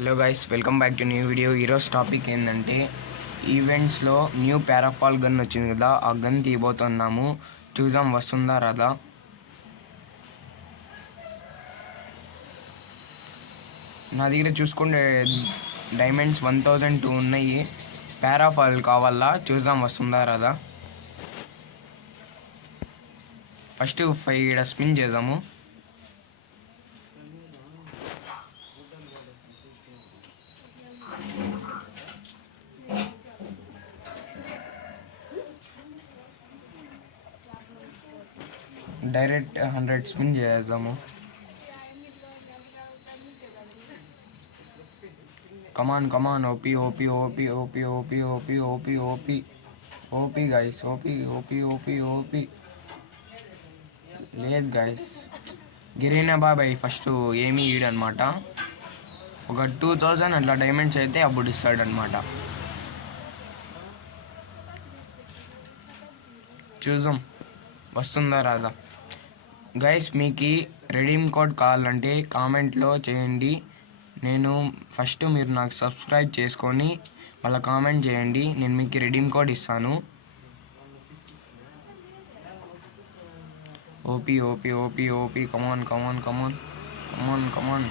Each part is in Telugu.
Hello guys, welcome back to new video. ఈరోజు టాపిక్ ఏంటంటే ఈవెంట్స్లో న్యూ పారాఫాల్ గన్ వచ్చింది కదా, ఆ గన్ తీయబోతున్నాము. చూద్దాం వస్తుందా రాదా. నా దగ్గర చూసుకుంటే డైమండ్స్ 1002 ఉన్నాయి. పారాఫాల్ కావాలా, చూద్దాం వస్తుందా రాదా. ఫస్ట్ 5 స్పిన్ చేద్దాము. డైరెక్ట్ 100 స్పిన్ చేద్దాము. Come on come on, OP OP OP OP OP OP OP OP OP guys, OP OP OP OP. లేదు గైస్, గిరీనా బాబాయ్ ఫస్ట్ ఏమీ ఇయ్యడనమాట. ఒక 2000 అట్లా డైమండ్స్ అయితే అప్పుడు ఇస్తాడనమాట. చూద్దాం వస్తుందా రాదా. గైస్, మీకు రెడీమ్ కోడ్ కావాలంటే కామెంట్లో చేయండి. నేను ఫస్ట్ మీరు నాకు సబ్స్క్రైబ్ చేసుకొని మళ్ళీ కామెంట్ చేయండి, నేను మీకు రెడీమ్ కోడ్ ఇస్తాను. ఓపీ ఓపీ ఓపీ ఓపీ, కమాన్ కమాన్ కమాన్ కమాన్ కమాన్.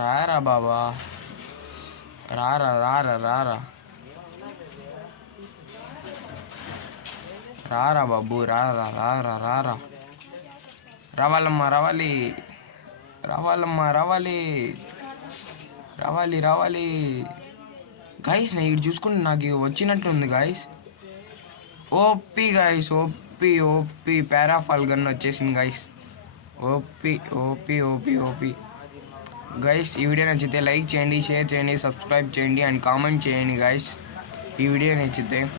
రారా బాబా, రారా రారా రారా రారా బాబు, రారా రారా రారా. రావాలమ్మా రావాలి, రావాలమ్మా రావాలి, రావాలి రావాలి. గాయస్, నేను ఇటు చూసుకుంటే నాకు వచ్చినట్లుంది guys. OP guys, OP OP parafal gun వచ్చేసింది guys. OP OP OP OP. Guys, ఈ వీడియో నచ్చితే లైక్ చేయండి, షేర్ చేయండి, సబ్స్క్రైబ్ చేయండి అండ్ కామెంట్ చేయండి గాయస్. ఈ వీడియో నచ్చితే